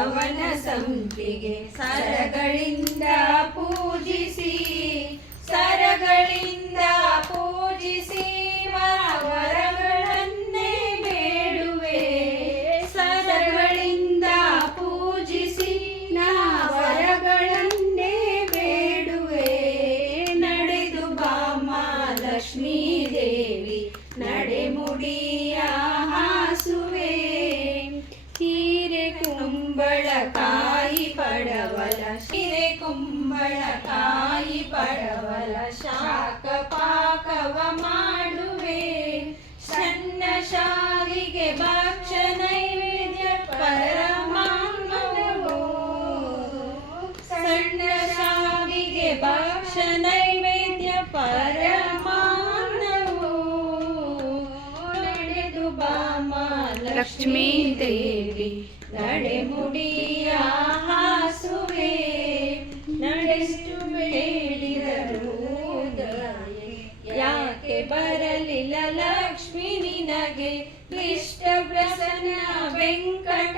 ಅವನ ಸಂಪಿಗೆ ಸರಗಳಿಂದ ಪೂಜಿಸಿ ವರಗಳನ್ನೇ ಬೇಡುವೆ. ಸರಗಳಿಂದ ಪೂಜಿಸಿ ವರಗಳನ್ನೇ ಬೇಡುವೆ. ನಡೆದು ಬಾಮ ಲಕ್ಷ್ಮೀ ದೇವಿ ನಡೆಮುಡಿಯ ಹಾಸುವೆ. ಹೀರೆ ಕುಂಬಳಕಾಯಿ ಪಡವಲ ಶಾಖ ಪಾಕವ ಮಾಡುವೆ. ಸಣ್ಣ ಶಾವಿಗೆ ಭಕ್ಷ ನೈವೇದ್ಯ ಪರಮಾನ್ನವೋ. ಸಣ್ಣ ಶಾವಿಗೆ ಭಕ್ಷ ನೈವೇದ್ಯ ಪರಮಾನ್ನವೋ. ನಡೆದು ಬಾಮ ಲಕ್ಷ್ಮೀ ದೇವಿ ನಡೆಮುಡಿಯ ಹಾಸುವೆ. ನಡೆಷ್ಟು ಬೇಡಿದರು ಯಾಕೆ ಬರಲಿಲ್ಲ ಲಕ್ಷ್ಮಿ ನಿನಗೆ. ಇಷ್ಟ ಪ್ರಸನ್ನ ವೆಂಕಟ